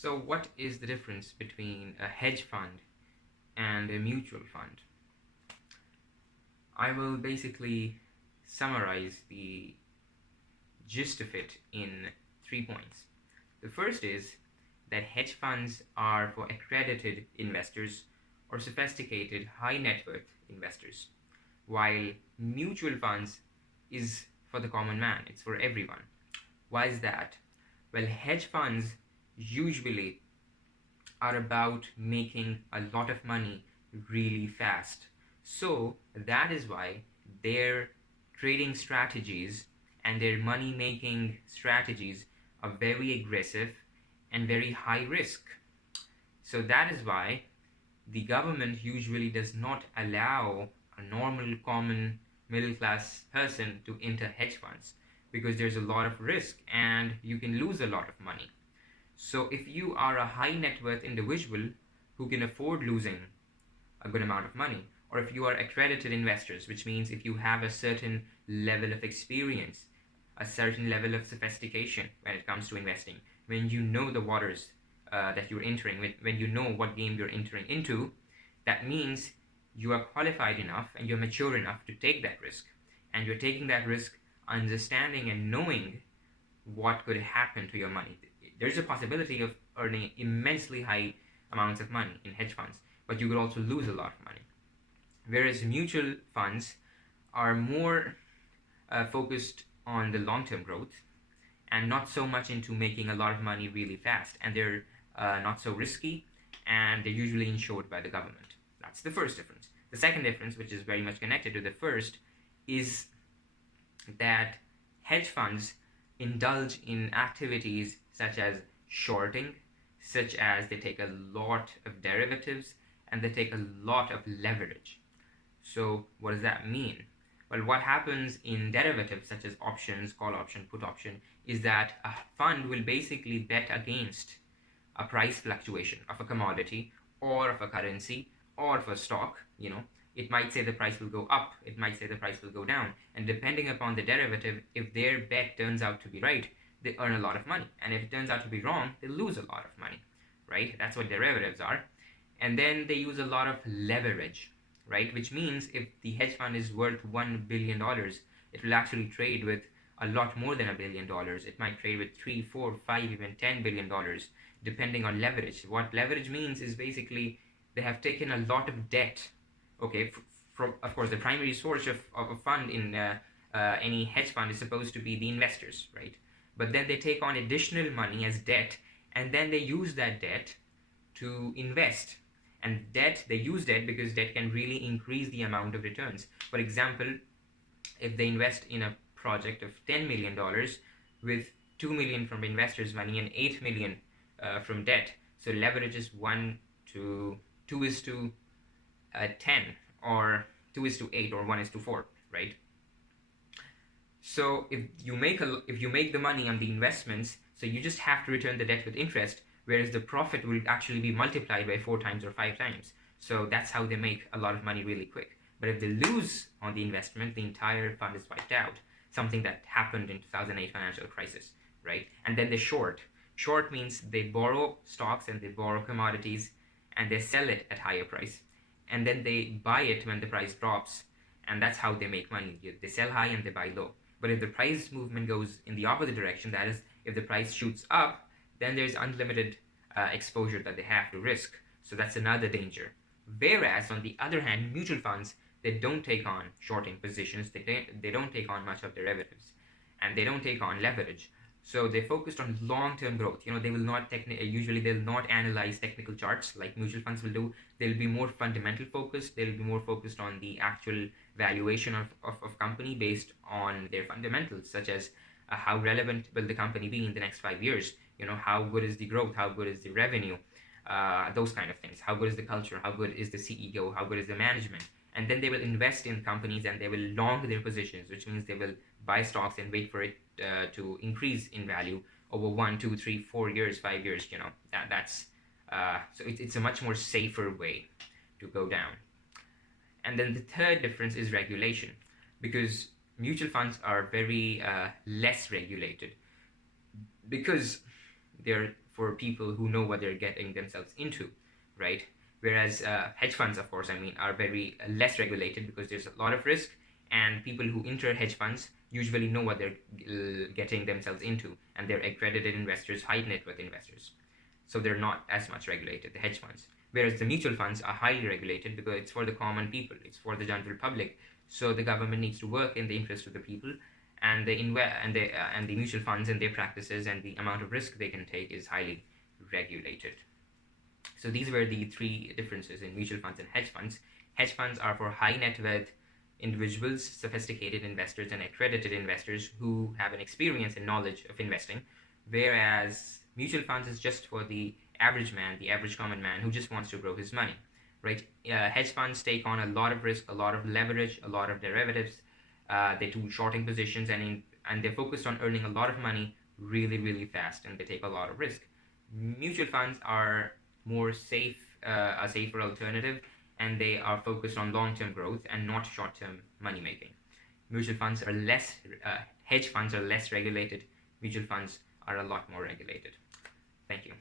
So what is the difference between a hedge fund and a mutual fund? I will basically summarize the gist of it in 3 points. The first is that hedge funds are for accredited investors or sophisticated high net worth investors, while mutual funds is for the common man, it's for everyone. Why is that? Well, hedge funds usually are about making a lot of money really fast. So that is why their trading strategies and their money making strategies are very aggressive and very high risk. So that is why the government usually does not allow a normal, common, middle class person to enter hedge funds because there's a lot of risk and you can lose a lot of money. So if you are a high net worth individual who can afford losing a good amount of money, or if you are accredited investors, which means if you have a certain level of experience, a certain level of sophistication when it comes to investing, when you know the waters that you're entering, when you know what game you're entering into, that means you are qualified enough and you're mature enough to take that risk. And you're taking that risk understanding and knowing what could happen to your money. There's a possibility of earning immensely high amounts of money in hedge funds, but you could also lose a lot of money. Whereas mutual funds are more focused on the long-term growth and not so much into making a lot of money really fast, and they're not so risky, and they're usually insured by the government. That's the first difference. The second difference, which is very much connected to the first, is that hedge funds indulge in activities such as shorting, such as they take a lot of derivatives and they take a lot of leverage. So what does that mean? Well, what happens in derivatives such as options, call option, put option, is that a fund will basically bet against a price fluctuation of a commodity or of a currency or of a stock. It might say the price will go up, it might say the price will go down, and depending upon the derivative, if their bet turns out to be right, they earn a lot of money, and if it turns out to be wrong, they lose a lot of money, right? That's what derivatives are. And then they use a lot of leverage, right? Which means if the hedge fund is worth $1 billion, it will actually trade with a lot more than $1 billion. It might trade with 3, 4, 5, even $10 billion, depending on leverage. What leverage means is basically they have taken a lot of debt. Okay, from of course the primary source of a fund in any hedge fund is supposed to be the investors, right? But then they take on additional money as debt, and then they use that debt to invest. And they use debt because debt can really increase the amount of returns. For example, if they invest in a project of $10 million with $2 million from investors' money and $8 million from debt, so leverage is 2 is to 10, or 2 is to 8, or 1 is to 4, right? So if you make the money on the investments, so you just have to return the debt with interest, whereas the profit will actually be multiplied by 4 times or 5 times. So that's how they make a lot of money really quick. But if they lose on the investment, the entire fund is wiped out. Something that happened in 2008 financial crisis, right? And then they short. Short means they borrow stocks and they borrow commodities and they sell it at higher price. And then they buy it when the price drops. And that's how they make money. They sell high and they buy low. But if the price movement goes in the opposite direction, that is, if the price shoots up, then there's unlimited exposure that they have to risk. So that's another danger. Whereas, on the other hand, mutual funds, they don't take on shorting positions, they don't take on much of derivatives, and they don't take on leverage. So they're focused on long-term growth. They will not usually they'll not analyze technical charts like mutual funds will do. They'll be more fundamental focused. They'll be more focused on the actual valuation of company based on their fundamentals, such as how relevant will the company be in the next 5 years. How good is the growth? How good is the revenue? Those kind of things. How good is the culture? How good is the CEO? How good is the management? And then they will invest in companies and they will long their positions, which means they will buy stocks and wait for it to increase in value over 1, 2, 3, 4 years, 5 years. That's so it's a much more safer way to go down. And then the third difference is regulation, because mutual funds are very less regulated because they're for people who know what they're getting themselves into, right? Whereas hedge funds, of course, are very less regulated because there's a lot of risk, and people who enter hedge funds usually know what they're getting themselves into, and they're accredited investors, high net worth investors. So they're not as much regulated, the hedge funds. Whereas the mutual funds are highly regulated because it's for the common people, it's for the general public. So the government needs to work in the interest of the people, and the mutual funds and their practices and the amount of risk they can take is highly regulated. So these were the three differences in mutual funds and hedge funds. Hedge funds are for high net worth individuals, sophisticated investors, and accredited investors who have an experience and knowledge of investing, whereas mutual funds is just for the average man, the average common man who just wants to grow his money, right? Hedge funds take on a lot of risk, a lot of leverage, a lot of derivatives. They do shorting positions, and they're focused on earning a lot of money really, really fast, and they take a lot of risk. Mutual funds are more safe, a safer alternative, and they are focused on long-term growth and not short-term money making. Mutual funds are less, hedge funds are less regulated. Mutual funds are a lot more regulated. Thank you.